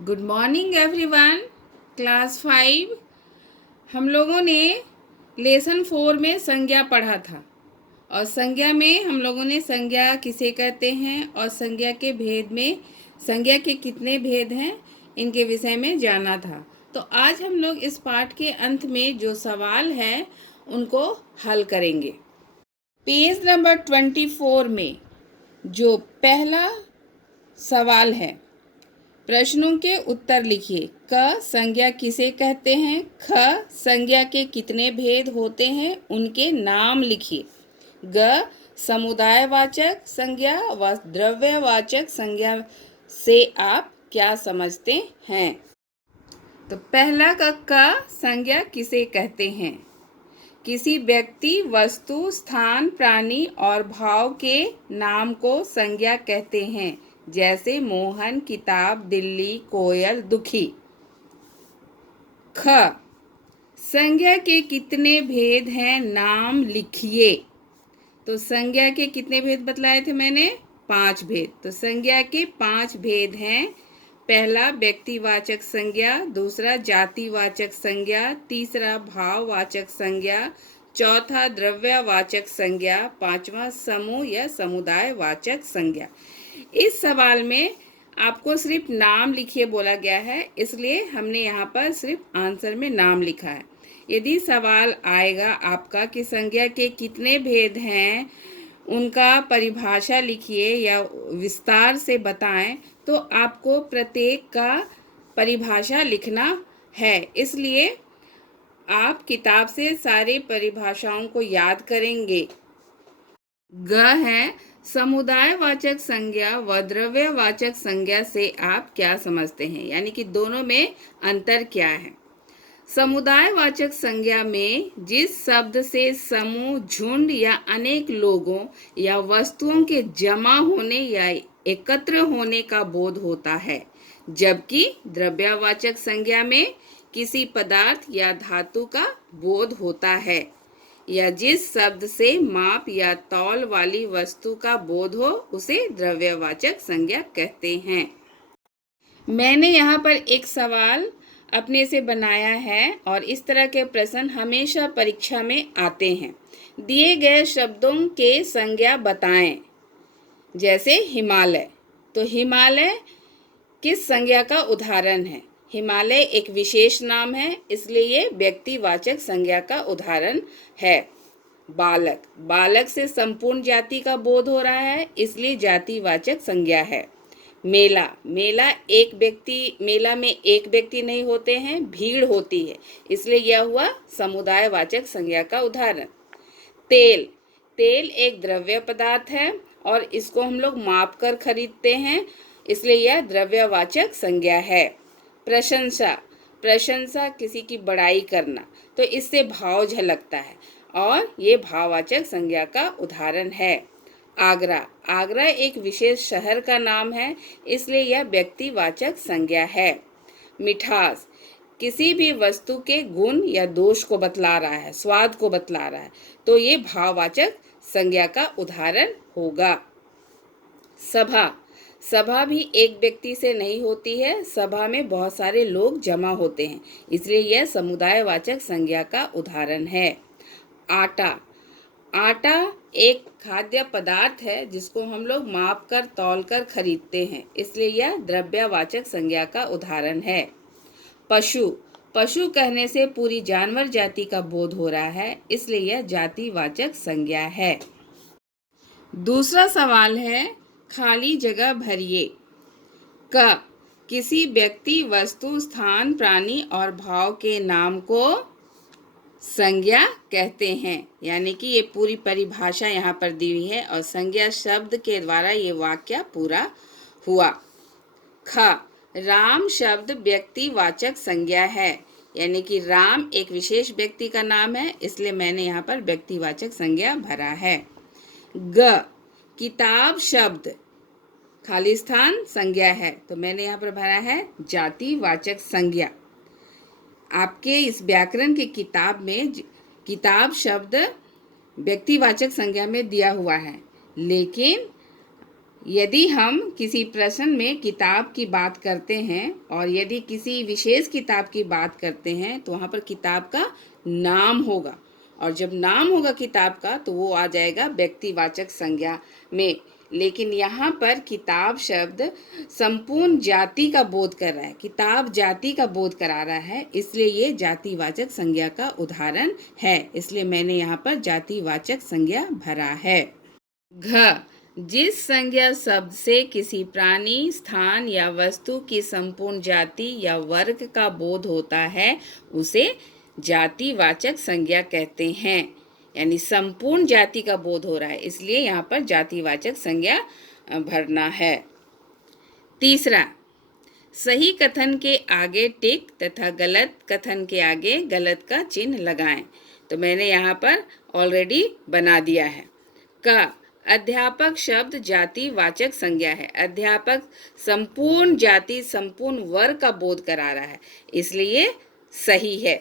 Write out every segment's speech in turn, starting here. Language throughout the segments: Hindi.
Good morning everyone. क्लास 5 हम लोगों ने लेसन 4 में संज्ञा पढ़ा था और संज्ञा में हम लोगों ने संज्ञा किसे कहते हैं और संज्ञा के भेद में संज्ञा के कितने भेद हैं इनके विषय में जाना था। तो आज हम लोग इस पाठ के अंत में जो सवाल है उनको हल करेंगे। पेज नंबर 24 में जो पहला सवाल है, प्रश्नों के उत्तर लिखिए। क संज्ञा किसे कहते हैं। ख संज्ञा के कितने भेद होते हैं उनके नाम लिखिए। ग समुदायवाचक संज्ञा व द्रव्यवाचक संज्ञा से आप क्या समझते हैं। तो पहला क संज्ञा किसे कहते हैं। किसी व्यक्ति, वस्तु, स्थान, प्राणी और भाव के नाम को संज्ञा कहते हैं, जैसे मोहन, किताब, दिल्ली, कोयल, दुखी। ख संज्ञा के कितने भेद हैं नाम लिखिए। तो संज्ञा के कितने भेद बतलाए थे मैंने, 5 भेद। तो संज्ञा के 5 भेद हैं। पहला व्यक्तिवाचक संज्ञा, दूसरा जातिवाचक संज्ञा, तीसरा भाववाचक संज्ञा, चौथा द्रव्यवाचक संज्ञा, पांचवा समूह या समुदायवाचक संज्ञा। इस सवाल में आपको सिर्फ नाम लिखिए बोला गया है, इसलिए हमने यहाँ पर सिर्फ आंसर में नाम लिखा है। यदि सवाल आएगा आपका कि संज्ञा के कितने भेद हैं, उनका परिभाषा लिखिए या विस्तार से बताएं, तो आपको प्रत्येक का परिभाषा लिखना है। इसलिए आप किताब से सारे परिभाषाओं को याद करेंगे। ग है समुदायवाचक संज्ञा व द्रव्यवाचक संज्ञा से आप क्या समझते हैं, यानी कि दोनों में अंतर क्या है। समुदायवाचक संज्ञा में जिस शब्द से समूह, झुंड या अनेक लोगों या वस्तुओं के जमा होने या एकत्र होने का बोध होता है, जबकि द्रव्यवाचक संज्ञा में किसी पदार्थ या धातु का बोध होता है, या जिस शब्द से माप या तौल वाली वस्तु का बोध हो उसे द्रव्यवाचक संज्ञा कहते हैं। मैंने यहाँ पर एक सवाल अपने से बनाया है और इस तरह के प्रश्न हमेशा परीक्षा में आते हैं। दिए गए शब्दों के संज्ञा बताएं। जैसे हिमालय, तो हिमालय किस संज्ञा का उदाहरण है। हिमालय एक विशेष नाम है, इसलिए ये व्यक्तिवाचक संज्ञा का उदाहरण है। बालक, बालक से संपूर्ण जाति का बोध हो रहा है, इसलिए जातिवाचक संज्ञा है। मेला, मेला मेला में एक व्यक्ति नहीं होते हैं, भीड़ होती है, इसलिए यह हुआ समुदायवाचक संज्ञा का उदाहरण। तेल, तेल एक द्रव्य पदार्थ है और इसको हम लोग माप कर खरीदते हैं, इसलिए यह द्रव्यवाचक संज्ञा है। प्रशंसा, प्रशंसा किसी की बड़ाई करना, तो इससे भाव झलकता है और ये भाववाचक संज्ञा का उदाहरण है। आगरा, आगरा एक विशेष शहर का नाम है, इसलिए यह व्यक्तिवाचक संज्ञा है। मिठास, किसी भी वस्तु के गुण या दोष को बतला रहा है, स्वाद को बतला रहा है, तो ये भाववाचक संज्ञा का उदाहरण होगा। सभा, सभा भी एक व्यक्ति से नहीं होती है, सभा में बहुत सारे लोग जमा होते हैं, इसलिए यह समुदायवाचक संज्ञा का उदाहरण है। आटा, आटा एक खाद्य पदार्थ है जिसको हम लोग माप कर तौल कर खरीदते हैं, इसलिए यह द्रव्यवाचक संज्ञा का उदाहरण है। पशु, पशु कहने से पूरी जानवर जाति का बोध हो रहा है, इसलिए यह जातिवाचक संज्ञा है। दूसरा सवाल है, खाली जगह भरिए। क किसी व्यक्ति, वस्तु, स्थान, प्राणी और भाव के नाम को संज्ञा कहते हैं, यानी कि ये पूरी परिभाषा यहाँ पर दी हुई है और संज्ञा शब्द के द्वारा ये वाक्य पूरा हुआ। ख राम शब्द व्यक्तिवाचक संज्ञा है, यानी कि राम एक विशेष व्यक्ति का नाम है, इसलिए मैंने यहाँ पर व्यक्तिवाचक संज्ञा भरा है। ग किताब शब्द खाली स्थान संज्ञा है, तो मैंने यहाँ पर भरा है जातिवाचक संज्ञा। आपके इस व्याकरण की किताब में किताब शब्द व्यक्तिवाचक संज्ञा में दिया हुआ है, लेकिन यदि हम किसी प्रश्न में किताब की बात करते हैं और यदि किसी विशेष किताब की बात करते हैं तो वहाँ पर किताब का नाम होगा, और जब नाम होगा किताब का तो वो आ जाएगा व्यक्तिवाचक संज्ञा में। लेकिन यहाँ पर किताब शब्द संपूर्ण जाति का बोध कर रहा है, किताब जाति का बोध करा रहा है, इसलिए ये जातिवाचक संज्ञा का उदाहरण है। इसलिए मैंने यहाँ पर जातिवाचक संज्ञा भरा है। घ, जिस संज्ञा शब्द से किसी प्राणी, स्थान या वस्तु की संपूर्ण जाति या वर्ग का बोध होता है उसे जातिवाचक संज्ञा कहते हैं। यानी संपूर्ण जाति का बोध हो रहा है, इसलिए यहाँ पर जातिवाचक संज्ञा भरना है। तीसरा, सही कथन के आगे टिक तथा गलत कथन के आगे गलत का चिन्ह लगाएं। तो मैंने यहाँ पर ऑलरेडी बना दिया है। क, अध्यापक शब्द जातिवाचक संज्ञा है। अध्यापक संपूर्ण जाति, संपूर्ण वर्ग का बोध करा रहा है, इसलिए सही है।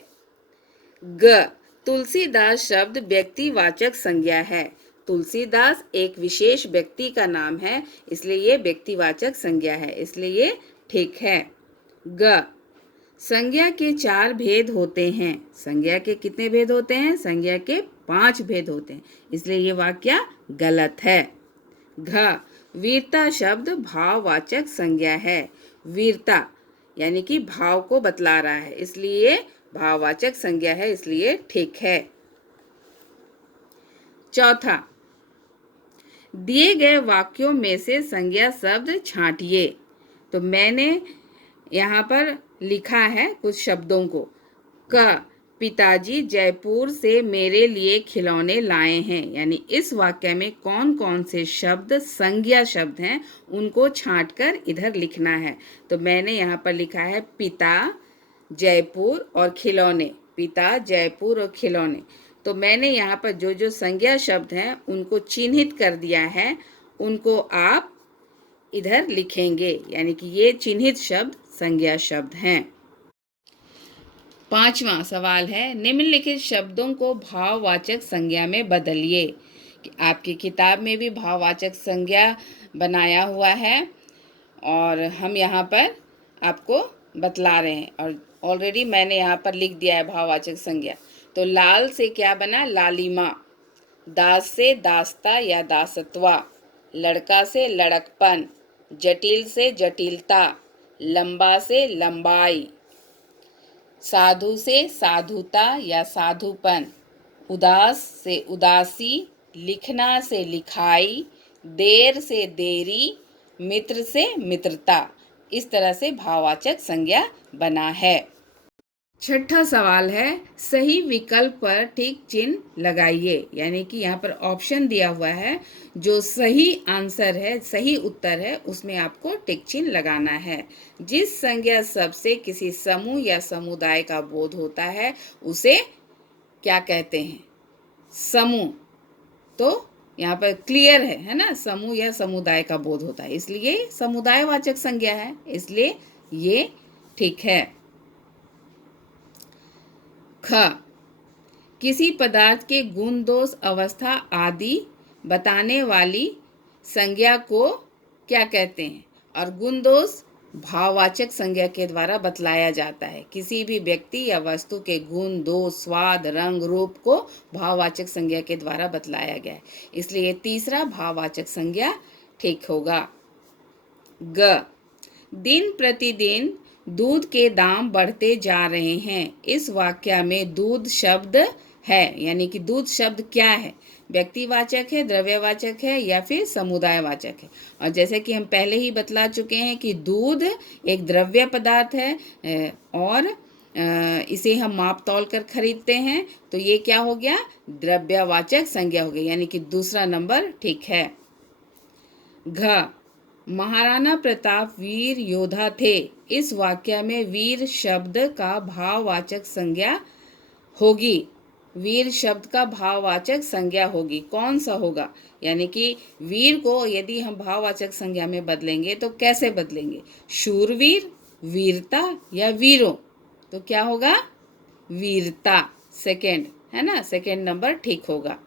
ग, तुलसीदास शब्द व्यक्तिवाचक संज्ञा है। तुलसीदास एक विशेष व्यक्ति का नाम है, इसलिए ये व्यक्तिवाचक संज्ञा है, इसलिए ये ठीक है। ग, संज्ञा के 4 भेद होते हैं। संज्ञा के कितने भेद होते हैं? संज्ञा के 5 भेद होते हैं, इसलिए ये वाक्य गलत है। घ, वीरता शब्द भाववाचक संज्ञा है। वीरता यानी कि भाव को बतला रहा है, इसलिए भाववाचक संज्ञा है, इसलिए ठीक है। चौथा, दिए गए वाक्यों में से संज्ञा शब्द छांटिए। तो मैंने यहाँ पर लिखा है कुछ शब्दों को। क, पिताजी जयपुर से मेरे लिए खिलौने लाए हैं। यानी इस वाक्य में कौन कौन से शब्द संज्ञा शब्द हैं उनको छांटकर इधर लिखना है। तो मैंने यहाँ पर लिखा है पिता, जयपुर और खिलौने। पिता, जयपुर और खिलौने। तो मैंने यहाँ पर जो जो संज्ञा शब्द हैं उनको चिन्हित कर दिया है, उनको आप इधर लिखेंगे, यानी कि ये चिन्हित शब्द संज्ञा शब्द हैं। 5वां सवाल है, निम्नलिखित शब्दों को भाववाचक संज्ञा में बदलिए। आपकी किताब में भी भाववाचक संज्ञा बनाया हुआ है और हम यहाँ पर आपको बतला रहे हैं, और ऑलरेडी मैंने यहाँ पर लिख दिया है भाववाचक संज्ञा। तो लाल से क्या बना? लालिमा। दास से दास्ता या दासत्वा। लड़का से लड़कपन। जटिल से जटिलता। लंबा से लंबाई। साधु से साधुता या साधुपन। उदास से उदासी। लिखना से लिखाई। देर से देरी। मित्र से मित्रता। इस तरह से भाववाचक संज्ञा बना है। 6ठा सवाल है, सही विकल्प पर टिक चिन्ह लगाइए। यानी कि यहाँ पर ऑप्शन दिया हुआ है, जो सही आंसर है, सही उत्तर है, उसमें आपको टिक चिन्ह लगाना है। जिस संज्ञा शब्द से किसी समूह या समुदाय का बोध होता है उसे क्या कहते हैं? समूह। तो यहाँ पर क्लियर है ना, समूह या समुदाय का बोध होता है, इसलिए समुदायवाचक संज्ञा है, इसलिए ये ठीक है। ख, किसी पदार्थ के गुण, दोष, अवस्था आदि बताने वाली संज्ञा को क्या कहते हैं? और गुण दोष भाववाचक संज्ञा के द्वारा बतलाया जाता है। किसी भी व्यक्ति या वस्तु के गुण, दोष, स्वाद, रंग, रूप को भाववाचक संज्ञा के द्वारा बतलाया गया है, इसलिए तीसरा भाववाचक संज्ञा ठीक होगा। ग, दिन प्रतिदिन दूध के दाम बढ़ते जा रहे हैं। इस वाक्य में दूध शब्द है, यानी कि दूध शब्द क्या है? व्यक्तिवाचक है, द्रव्यवाचक है या फिर समुदायवाचक है? और जैसे कि हम पहले ही बतला चुके हैं कि दूध एक द्रव्य पदार्थ है और इसे हम माप तौल कर खरीदते हैं, तो ये क्या हो गया? द्रव्यवाचक संज्ञा हो गई, यानी कि दूसरा नंबर ठीक है। घ, महाराणा प्रताप वीर योद्धा थे। इस वाक्य में वीर शब्द का भाववाचक संज्ञा होगी। वीर शब्द का भाववाचक संज्ञा होगी, कौन सा होगा? यानी कि वीर को यदि हम भाववाचक संज्ञा में बदलेंगे तो कैसे बदलेंगे? शूरवीर, वीरता या वीरों? तो क्या होगा? वीरता, सेकंड है ना, सेकंड नंबर ठीक होगा।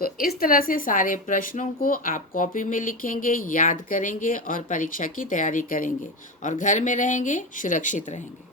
तो इस तरह से सारे प्रश्नों को आप कॉपी में लिखेंगे, याद करेंगे और परीक्षा की तैयारी करेंगे और घर में रहेंगे, सुरक्षित रहेंगे।